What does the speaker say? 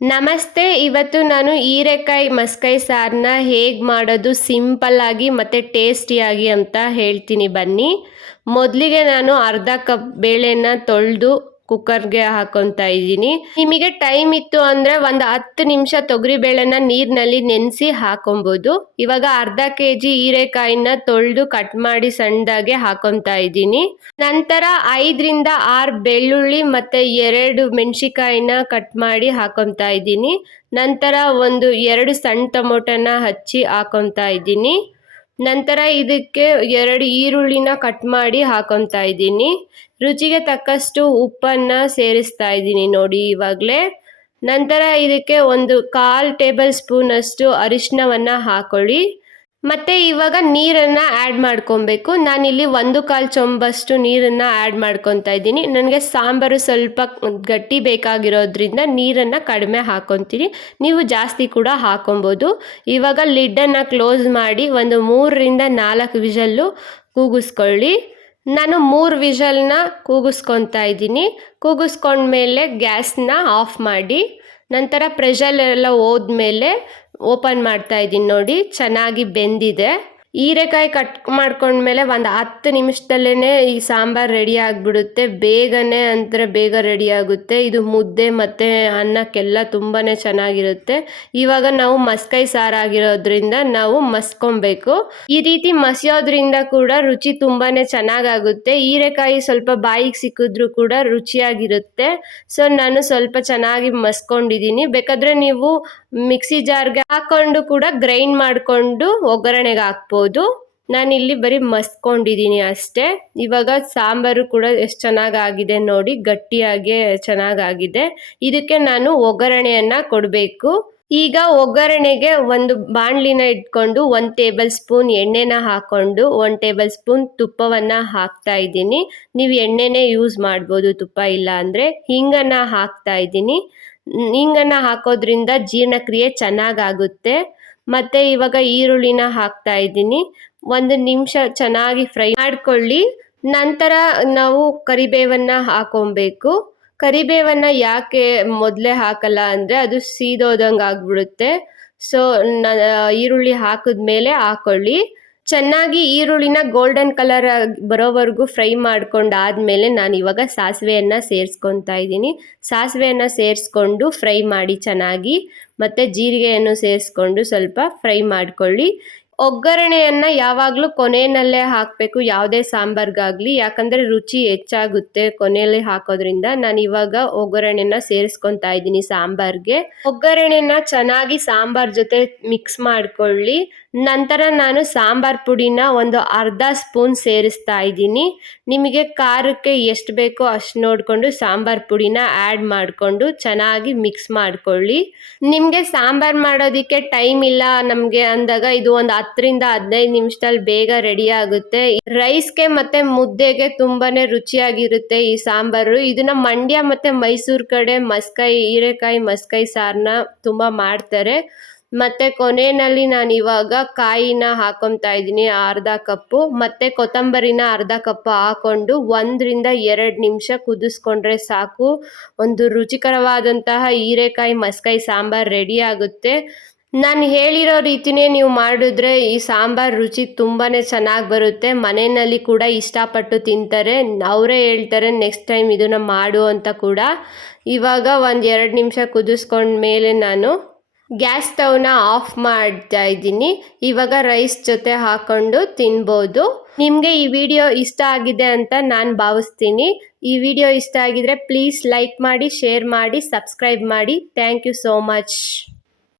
ನಮಸ್ತೆ, ಇವತ್ತು ನಾನು ಹೀರೆಕಾಯಿ ಮಸ್ಕಾಯಿ ಸಾರನ್ನ ಹೇಗೆ ಮಾಡೋದು ಸಿಂಪಲ್ಲಾಗಿ ಮತ್ತು ಟೇಸ್ಟಿಯಾಗಿ ಅಂತ ಹೇಳ್ತೀನಿ ಬನ್ನಿ. ಮೊದಲಿಗೆ ನಾನು ಅರ್ಧ ಕಪ್ ಬೇಳೆನ ತೊಳೆದು ಕುಕ್ಕರ್ಗೆ ಹಾಕೊತಾ ಇದ್ದೀನಿ. ನಿಮಗೆ ಟೈಮ್ ಇತ್ತು ಅಂದರೆ ಒಂದು ಹತ್ತು ನಿಮಿಷ ತೊಗರಿಬೇಳೆನ ನೀರಿನಲ್ಲಿ ನೆನೆಸಿ ಹಾಕೊಬೋದು ಇವಾಗ ಅರ್ಧ ಕೆ ಜಿ ಹೀರೆಕಾಯಿನ ತೊಳೆದು ಕಟ್ ಮಾಡಿ ಸಣ್ಣದಾಗೆ ಹಾಕೊತಾ ಇದ್ದೀನಿ. ನಂತರ ಐದರಿಂದ ಆರು ಬೆಳ್ಳುಳ್ಳಿ ಮತ್ತು ಎರಡು ಮೆಣಸಿಕಾಯಿನ ಕಟ್ ಮಾಡಿ ಹಾಕೊತಾ ಇದ್ದೀನಿ. ನಂತರ ಒಂದು ಎರಡು ಸಣ್ಣ ಟೊಮೊಟೊನ ಹಚ್ಚಿ ಹಾಕೊತಾ ಇದ್ದೀನಿ. ನಂತರ ಇದಕ್ಕೆ ಎರಡು ಈರುಳ್ಳಿನ ಕಟ್ ಮಾಡಿ ಹಾಕೊತಾ ಇದ್ದೀನಿ. ರುಚಿಗೆ ತಕ್ಕಷ್ಟು ಉಪ್ಪನ್ನು ಸೇರಿಸ್ತಾ ಇದ್ದೀನಿ ನೋಡಿ ಇವಾಗಲೇ. ನಂತರ ಇದಕ್ಕೆ ಒಂದು ಕಾಲು ಟೇಬಲ್ ಸ್ಪೂನಷ್ಟು ಅರಿಶಿನವನ್ನು ಹಾಕೊಳ್ಳಿ. ಮತ್ತು ಇವಾಗ ನೀರನ್ನು ಆ್ಯಡ್ ಮಾಡ್ಕೊಬೇಕು. ನಾನಿಲ್ಲಿ ಒಂದು ಕಾಲು ಚೊಂಬಷ್ಟು ನೀರನ್ನು ಆ್ಯಡ್ ಮಾಡ್ಕೊತಾ ಇದ್ದೀನಿ. ನನಗೆ ಸಾಂಬಾರು ಸ್ವಲ್ಪ ಗಟ್ಟಿ ಬೇಕಾಗಿರೋದ್ರಿಂದ ನೀರನ್ನು ಕಡಿಮೆ ಹಾಕ್ಕೊತೀನಿ ನೀವು ಜಾಸ್ತಿ ಕೂಡ ಹಾಕೊಬೋದು. ಇವಾಗ ಲಿಡ್ಡನ್ನು ಕ್ಲೋಸ್ ಮಾಡಿ ಒಂದು ಮೂರರಿಂದ ನಾಲ್ಕು ವಿಷಲ್ಲು ಕೂಗಿಸ್ಕೊಳ್ಳಿ. ನಾನು ಮೂರು ವಿಷಲ್ನ ಕೂಗಿಸ್ಕೊತಾ ಇದ್ದೀನಿ. ಕೂಗಿಸ್ಕೊಂಡ್ಮೇಲೆ ಗ್ಯಾಸ್ನ ಆಫ್ ಮಾಡಿ. ನಂತರ ಪ್ರೆಷರ್ ಎಲ್ಲ ಹೋದ್ಮೇಲೆ ಓಪನ್ ಮಾಡ್ತಾ ಇದ್ದೀನಿ ನೋಡಿ ಚೆನ್ನಾಗಿ ಬೆಂದಿದೆ. ಹೀರೆಕಾಯಿ ಕಟ್ ಮಾಡ್ಕೊಂಡ್ಮೇಲೆ ಒಂದು ಹತ್ತು ನಿಮಿಷದಲ್ಲೇ ಈ ಸಾಂಬಾರು ರೆಡಿ ಆಗಿಬಿಡುತ್ತೆ. ಬೇಗನೆ ಅಂದರೆ ಬೇಗ ರೆಡಿ ಆಗುತ್ತೆ. ಇದು ಮುದ್ದೆ ಮತ್ತು ಅನ್ನಕ್ಕೆಲ್ಲ ತುಂಬಾ ಚೆನ್ನಾಗಿರುತ್ತೆ. ಇವಾಗ ನಾವು ಮಸ್ಕೈ ಸಾರಾಗಿರೋದ್ರಿಂದ ನಾವು ಮಸ್ಕೊಬೇಕು. ಈ ರೀತಿ ಮಸಿಯೋದ್ರಿಂದ ಕೂಡ ರುಚಿ ತುಂಬಾ ಚೆನ್ನಾಗಾಗುತ್ತೆ. ಹೀರೆಕಾಯಿ ಸ್ವಲ್ಪ ಬಾಯಿಗೆ ಸಿಕ್ಕಿದ್ರು ಕೂಡ ರುಚಿಯಾಗಿರುತ್ತೆ. ಸೊ, ನಾನು ಸ್ವಲ್ಪ ಚೆನ್ನಾಗಿ ಮಸ್ಕೊಂಡಿದ್ದೀನಿ ಬೇಕಾದರೆ ನೀವು ಮಿಕ್ಸಿ ಜಾರ್ಗೆ ಹಾಕೊಂಡು ಕೂಡ ಗ್ರೈಂಡ್ ಮಾಡಿಕೊಂಡು ಒಗ್ಗರಣೆಗೆ ಹಾಕ್ಬೋದು. ನಾನಿಲ್ಲಿ ಬರೀ ಮಸ್ಕೊಂಡಿದ್ದೀನಿ ಅಷ್ಟೇ. ಇವಾಗ ಸಾಂಬಾರು ಕೂಡ ಎಷ್ಟು ಚೆನ್ನಾಗಾಗಿದೆ ನೋಡಿ, ಗಟ್ಟಿಯಾಗಿ ಚೆನ್ನಾಗಾಗಿದೆ. ಇದಕ್ಕೆ ನಾನು ಒಗ್ಗರಣೆಯನ್ನು ಕೊಡಬೇಕು. ಈಗ ಒಗ್ಗರಣೆಗೆ ಒಂದು ಬಾಣಲಿನ ಇಟ್ಕೊಂಡು ಒಂದು ಟೇಬಲ್ ಸ್ಪೂನ್ ಎಣ್ಣೆನ ಹಾಕ್ಕೊಂಡು ಒಂದು ಟೇಬಲ್ ಸ್ಪೂನ್ ತುಪ್ಪವನ್ನು ಹಾಕ್ತಾ ಇದ್ದೀನಿ. ನೀವು ಎಣ್ಣೆನೇ ಯೂಸ್ ಮಾಡ್ಬೋದು ತುಪ್ಪ ಇಲ್ಲ ಅಂದರೆ. ಹಿಂಗನ್ನು ಹಾಕ್ತಾ ಇದ್ದೀನಿ. ಹಿಂಗನ್ನು ಹಾಕೋದ್ರಿಂದ ಜೀರ್ಣಕ್ರಿಯೆ ಚೆನ್ನಾಗಾಗುತ್ತೆ. ಮತ್ತು ಇವಾಗ ಈರುಳ್ಳಿನ ಹಾಕ್ತಾ ಇದ್ದೀನಿ. ಒಂದು ನಿಮಿಷ ಚೆನ್ನಾಗಿ ಫ್ರೈ ಮಾಡ್ಕೊಳ್ಳಿ. ನಂತರ ನಾವು ಕರಿಬೇವನ್ನು ಹಾಕೊಬೇಕು. ಕರಿಬೇವನ್ನು ಯಾಕೆ ಮೊದಲೇ ಹಾಕಲ್ಲ ಅಂದರೆ ಅದು ಸೀದೋದಂಗೆ ಆಗಿಬಿಡುತ್ತೆ ಸೊ ನ, ಈರುಳ್ಳಿ ಹಾಕಿದ್ಮೇಲೆ ಹಾಕೊಳ್ಳಿ. ಚೆನ್ನಾಗಿ ಈರುಳ್ಳಿನ ಗೋಲ್ಡನ್ ಕಲರ್ ಬರೋವರೆಗೂ ಫ್ರೈ ಮಾಡ್ಕೊಂಡಾದ್ಮೇಲೆ ನಾನು ಇವಾಗ ಸಾಸಿವೆಯನ್ನು ಸೇರಿಸ್ಕೊತಾ ಇದ್ದೀನಿ. ಸಾಸಿವೆಯನ್ನು ಸೇರಿಸ್ಕೊಂಡು ಫ್ರೈ ಮಾಡಿ ಚೆನ್ನಾಗಿ, ಮತ್ತು ಜೀರಿಗೆಯನ್ನು ಸೇರಿಸ್ಕೊಂಡು ಸ್ವಲ್ಪ ಫ್ರೈ ಮಾಡ್ಕೊಳ್ಳಿ. ಒಗ್ಗರಣೆಯನ್ನು ಯಾವಾಗಲೂ ಕೊನೆಯಲ್ಲೇ ಹಾಕಬೇಕು, ಯಾವುದೇ ಸಾಂಬಾರ್ಗಾಗಲಿ. ಯಾಕಂದರೆ ರುಚಿ ಹೆಚ್ಚಾಗುತ್ತೆ ಕೊನೆಯಲ್ಲಿ ಹಾಕೋದ್ರಿಂದ. ನಾನು ಇವಾಗ ಒಗ್ಗರಣೆನ ಸೇರಿಸ್ಕೊತಾ ಇದ್ದೀನಿ ಸಾಂಬಾರ್ಗೆ. ಒಗ್ಗರಣೆನ ಚೆನ್ನಾಗಿ ಸಾಂಬಾರ್ ಜೊತೆ ಮಿಕ್ಸ್ ಮಾಡ್ಕೊಳ್ಳಿ. ನಂತರ ನಾನು ಸಾಂಬಾರ್ ಪುಡಿನ ಒಂದು ಅರ್ಧ ಸ್ಪೂನ್ ಸೇರಿಸ್ತಾ ಇದ್ದೀನಿ. ನಿಮಗೆ ಖಾರಕ್ಕೆ ಎಷ್ಟು ಬೇಕೋ ಅಷ್ಟು ನೋಡಿಕೊಂಡು ಸಾಂಬಾರ್ ಪುಡಿನ ಆ್ಯಡ್ ಮಾಡಿಕೊಂಡು ಚೆನ್ನಾಗಿ ಮಿಕ್ಸ್ ಮಾಡಿಕೊಳ್ಳಿ. ನಿಮಗೆ ಸಾಂಬಾರು ಮಾಡೋದಕ್ಕೆ ಟೈಮ್ ಇಲ್ಲ ನಮಗೆ ಅಂದಾಗ ಇದು ಒಂದು ಹತ್ತರಿಂದ ಹದಿನೈದು ನಿಮಿಷದಲ್ಲಿ ಬೇಗ ರೆಡಿ ಆಗುತ್ತೆ. ರೈಸ್ಗೆ ಮತ್ತೆ ಮುದ್ದೆಗೆ ತುಂಬಾನೇ ರುಚಿಯಾಗಿರುತ್ತೆ ಈ ಸಾಂಬಾರು. ಇದನ್ನ ಮಂಡ್ಯ ಮತ್ತೆ ಮೈಸೂರು ಕಡೆ ಮಸ್ಕೈ, ಹೀರೆಕಾಯಿ, ಮಸ್ಕೈ ಸಾರನ್ನ ತುಂಬಾ ಮಾಡ್ತಾರೆ. ಮತ್ತೆ ಕೊನೆಯಲ್ಲಿ ನಾನು ಇವಾಗ ಕಾಯಿನ ಹಾಕೊತಾ ಇದ್ದೀನಿ, ಅರ್ಧ ಕಪ್ಪು. ಮತ್ತೆ ಕೊತ್ತಂಬರಿನ ಅರ್ಧ ಕಪ್ಪು ಹಾಕೊಂಡು ಒಂದರಿಂದ ಎರಡು ನಿಮಿಷ ಕುದಿಸ್ಕೊಂಡ್ರೆ ಸಾಕು. ಒಂದು ರುಚಿಕರವಾದಂತಹ ಹೀರೆಕಾಯಿ ಮಸ್ಕಾಯಿ ಸಾಂಬಾರು ರೆಡಿ ಆಗುತ್ತೆ. ನಾನು ಹೇಳಿರೋ ರೀತಿನೇ ನೀವು ಮಾಡಿದ್ರೆ ಈ ಸಾಂಬಾರು ರುಚಿ ತುಂಬಾ ಚೆನ್ನಾಗಿ ಬರುತ್ತೆ. ಮನೆಯಲ್ಲಿ ಕೂಡ ಇಷ್ಟಪಟ್ಟು ತಿಂತಾರೆ. ಅವರೇ ಹೇಳ್ತಾರೆ ನೆಕ್ಸ್ಟ್ ಟೈಮ್ ಇದನ್ನು ಮಾಡು ಅಂತ ಕೂಡ. ಇವಾಗ ಒಂದು ಎರಡು ನಿಮಿಷ ಕುದಿಸ್ಕೊಂಡ ಮೇಲೆ ನಾನು ಗ್ಯಾಸ್ ಸ್ಟವ್ನ ಆಫ್ ಮಾಡ್ತಾ ಇದ್ದೀನಿ. ಇವಾಗ ರೈಸ್ ಜೊತೆ ಹಾಕ್ಕೊಂಡು ತಿನ್ಬೋದು. ನಿಮಗೆ ಈ ವಿಡಿಯೋ ಇಷ್ಟ ಆಗಿದೆ ಅಂತ ನಾನು ಭಾವಿಸ್ತೀನಿ. ಈ ವಿಡಿಯೋ ಇಷ್ಟ ಆಗಿದ್ರೆ ಪ್ಲೀಸ್ ಲೈಕ್ ಮಾಡಿ, ಶೇರ್ ಮಾಡಿ, ಸಬ್ಸ್ಕ್ರೈಬ್ ಮಾಡಿ. Thank you so much.